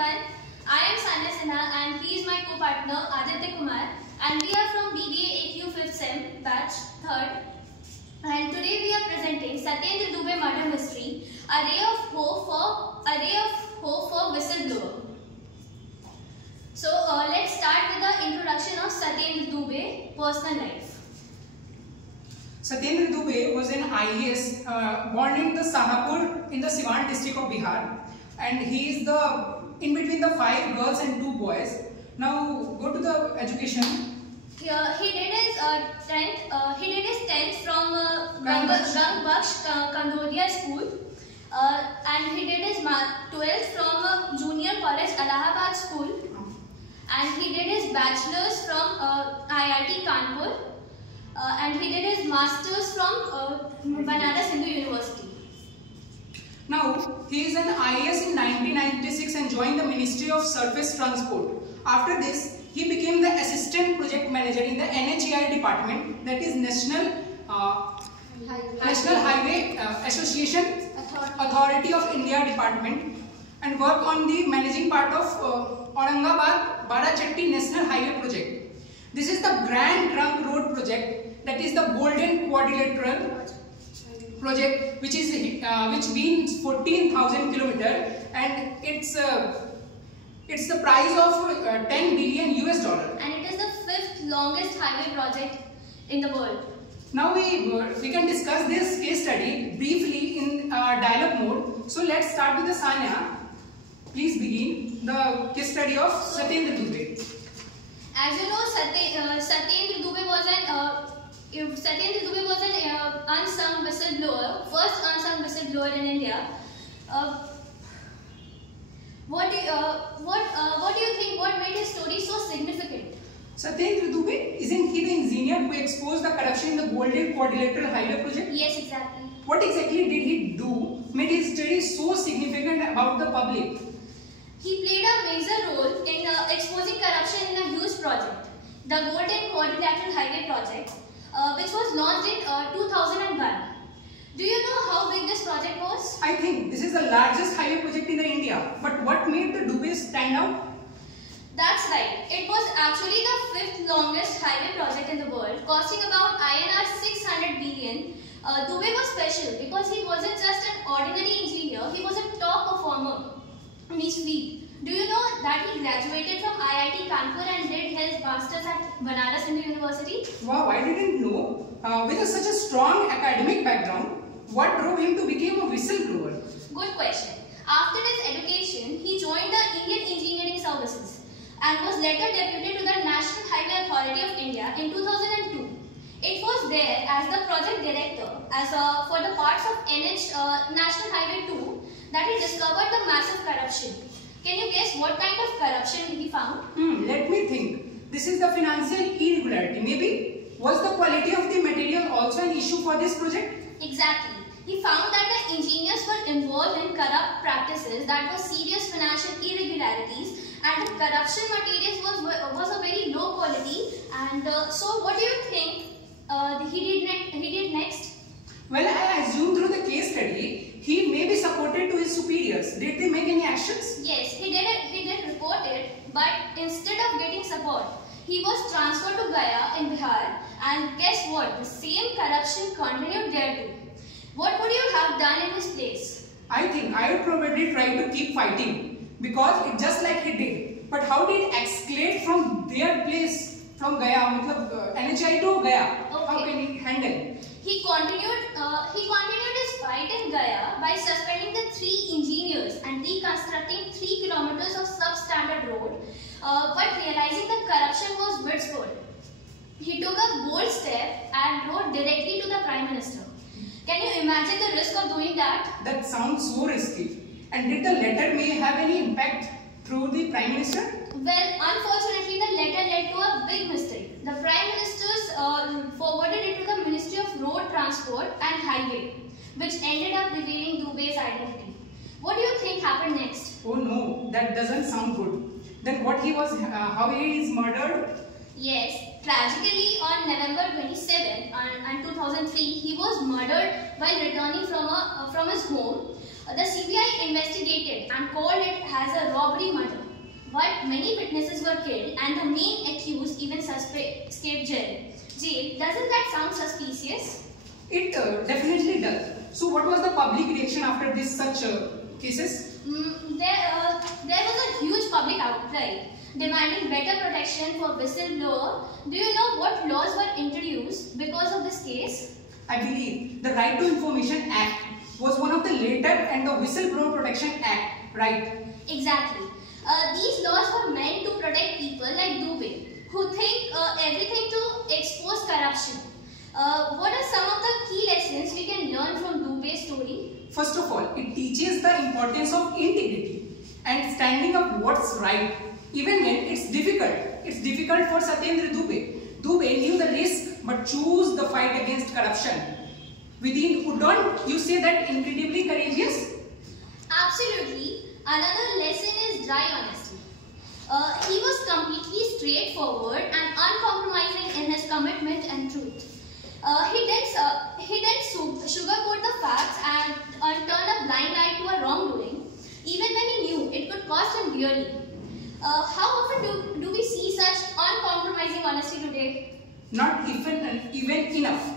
everyone. I am Sanya Sinha and he is my co-partner Aditya Kumar, and we are from BBA AQ 5th Sem batch 3rd, and today we are presenting Satyendra Dubey murder mystery, a ray of hope for whistleblower. So let's start with the introduction of Satyendra Dubey personal life. Satyendra Dubey was an IAS born in the Sahapur in the Siwan district of Bihar, and he is in between the 5 girls and 2 boys. Now go to the education. He did his 10th from Gang Baksh Kandodia school, and he did his 12th from Junior College Allahabad school, and he did his bachelor's from IIT Kanpur, and he did his master's from Banaras Hindu University. Now, he is an IAS in 1996 and joined the Ministry of Surface Transport. After this, he became the Assistant Project Manager in the NHAI department, that is National Highway Association Authority of India department, and worked on the managing part of Aurangabad Barachetti National Highway project. This is the Grand Trunk Road project, that is the Golden Quadrilateral project, which means 14,000 kilometers, and it's the price of $10 billion US. And it is the 5th longest highway project in the world. Now we can discuss this case study briefly in dialogue mode. So let's start with the Sanya. Please begin the case study of Satyendra Dubey. As you know, Satyendra Dubey was an unsung whistleblower, first unsung whistleblower in India. What do you think? What made his story so significant? Satyendra Dubey, isn't he the engineer who exposed the corruption in the Golden Quadrilateral Highway project? Yes, exactly. What exactly did he do made his story so significant about the public? He played a major role in exposing corruption in a huge project, the Golden Quadrilateral Highway project, which was launched in 2001. Do you know how big this project was? I think this is the largest highway project in India. But what made the Dubey stand out? That's right. It was actually the 5th longest highway project in the world, costing about INR 600 billion. Dubey was special because he wasn't just an ordinary engineer, he was a top performer in his field. Do you know that he graduated from IIT Kanpur and did his masters at Banaras Hindu University? Wow, I didn't know. With such a strong academic background, what drove him to become a whistleblower? Good question. After his education, he joined the Indian Engineering Services and was later deputed to the National Highway Authority of India in 2002. It was there as the project director for the parts of NH National Highway 2 that he discovered the massive corruption. Can you guess what kind of corruption he found? Let me think. This is the financial irregularity, maybe? Was the quality of the material also an issue for this project? Exactly. He found that the engineers were involved in corrupt practices that were serious financial irregularities, and the corruption materials was a very low quality. And so what do you think he did next? Well, I assume through the case study, he may be supported to his superiors. Did they make any actions? Yes, he did report it, but instead of getting support, he was transferred to Gaya in Bihar, and guess what? The same corruption continued there too. What would you have done in his place? I think I would probably try to keep fighting, because it's just like he did. But how did it escalate from their place, from Gaya, NHI to Gaya? Okay. How can he handle? He continued his fight in Gaya by suspending the 3 engineers and reconstructing 3 kilometers of substandard road, but realizing the corruption was widespread. He took a bold step and wrote directly to the Prime Minister. Can you imagine the risk of doing that? That sounds so risky. And did the letter may have any impact through the Prime Minister? Well, unfortunately, the letter led to a big mistake. The Prime Minister forwarded it to the Ministry of Road Transport and Highway, which ended up revealing Dubey's identity. What do you think happened next? Oh no, that doesn't sound good. Then how he is murdered? Yes, tragically on November 27, 2003, he was murdered while returning from his home. The CBI investigated and called it as a robbery murder. but many witnesses were killed and the main accused even escaped jail. Doesn't that sound suspicious? It definitely does. So what was the public reaction after this such cases? There was a huge public outcry demanding better protection for whistleblower. Do you know what laws were introduced because of this case? I believe the Right to Information Act was one of the later, and the Whistleblower Protection Act, right? Exactly. These laws were meant to protect people like Dubey, who think everything to expose corruption. What are some of the key lessons we can learn from Dubey's story? First of all, it teaches the importance of integrity and standing up what's right, even when it's difficult. It's difficult for Satyendra Dubey. Dubey knew the risk but chose the fight against corruption. Don't you say that incredibly courageous? Absolutely. Another lesson is dry honesty. He was completely straightforward and uncompromising in his commitment and truth. He didn't sugarcoat the facts and turn a blind eye to a wrongdoing, even when he knew it could cost him dearly. How often do we see such uncompromising honesty today? Not even enough.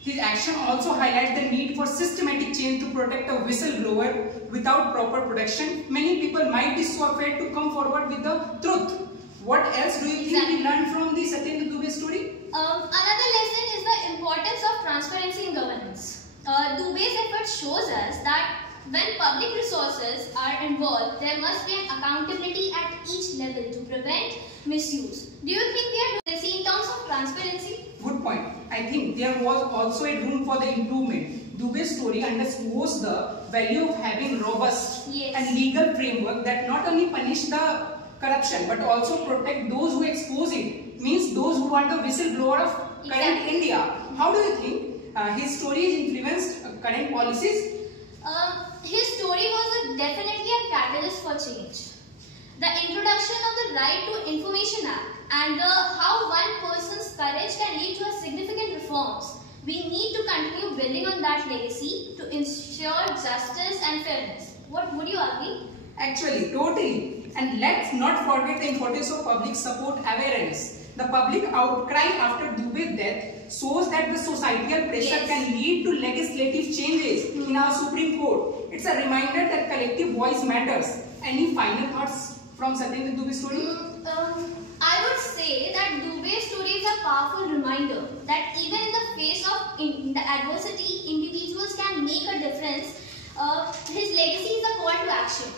His action also highlights the need for systematic change to protect a whistleblower without proper protection. Many people might be so afraid to come forward with the truth. What else do you think we learned from the Satyendra Dubey story? Another lesson is the importance of transparency in governance. Dubey's effort shows us that when public resources are involved, there must be an accountability at each level to prevent misuse. Do you think we are doing this in terms of transparency? Good point. I think there was also a room for the improvement. Dubey's story underscores the value of having robust and legal framework that not only punish the corruption but also protect those who expose it. Means those who are the whistleblower of current India. How do you think his story has influenced current policies? His story was definitely a catalyst for change. The introduction of the Right to Information Act and how one person's courage can lead to a significant reforms. We need to continue building on that legacy to ensure justice and fairness. What would you argue? Actually, totally. And let's not forget the importance of public support awareness. The public outcry after Dubey's death shows that the societal pressure can lead to legislative changes in our Supreme Court. It's a reminder that collective voice matters. Any final thoughts from Satyendra Dubey's story? I would say that Dubey's story is a powerful reminder that even in the face of the adversity, individuals can make a difference. His legacy is a call to action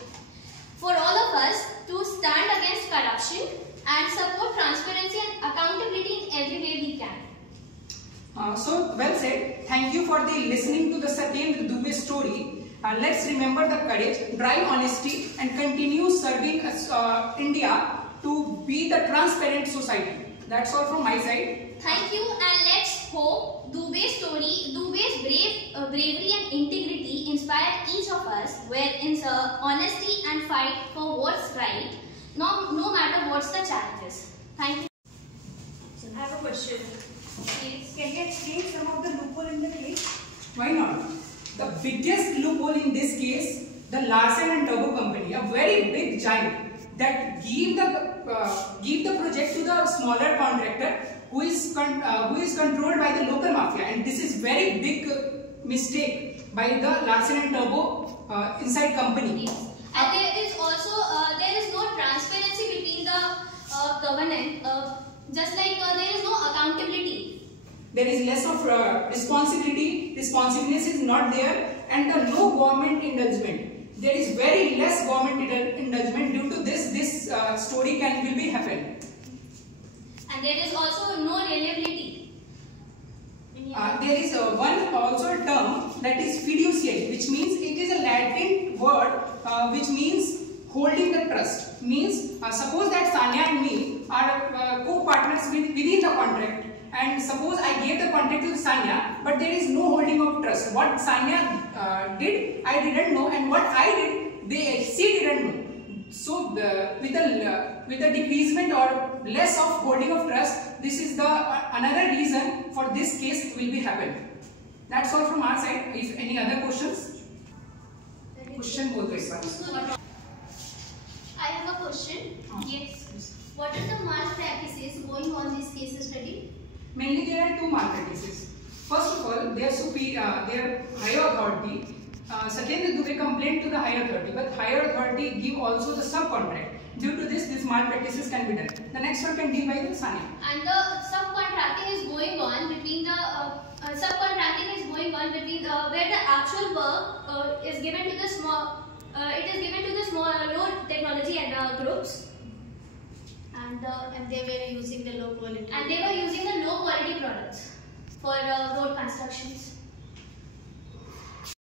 for all of us to stand against corruption and support transparency and accountability in every way we can. So well said. Thank you for listening to the Satyendra Dubey story. Let's remember the courage, dry honesty, and continue serving India to be the transparent society. That's all from my side. Thank you, and let's hope Dubey's story, Dubey's bravery and integrity inspire each of us, where in honesty and fight for what's right, no matter what's the challenges. Thank you. I have a question. Yes. Can you explain some of the loophole in the case? Why not? The biggest loophole in this case, the Larsen and Toubro company, a very big giant that give the project to the smaller contractor who is controlled by the local mafia, and this is very big mistake by the Larsen and Toubro inside company. Yes. And there is also no transparency between the government. Just like there is no accountability. There is less of responsibility, responsiveness is not there, and no government indulgement. There is very less government indulgement. Due to this story will be happen. And there is also no reliability. There is one also term that is fiduciary, which means it is a Latin word which means holding the trust. Means suppose that Sanya and me are co-partners within the contract, and suppose I gave the contract to Sanya, but there is no holding of trust. What Sanya did, I didn't know, and what I did, she didn't know. So with the decreasement or less of holding of trust, this is the another reason for this case will be happen. That's all from our side. If any other questions? Question बोल दो इस बार. I have a question. Yes. What are the malpractices going on in this case study? Mainly there are two malpractices. First of all, their higher authority. Second, they do a complaint to the higher authority, but higher authority give also the subcontract. Due to this malpractices can be done. The next one can be by the Sania. And the subcontracting is going on between where the actual work is given to the small. It is given to the small low technology and groups. And they were using the low quality. And they were using the low quality products for road constructions.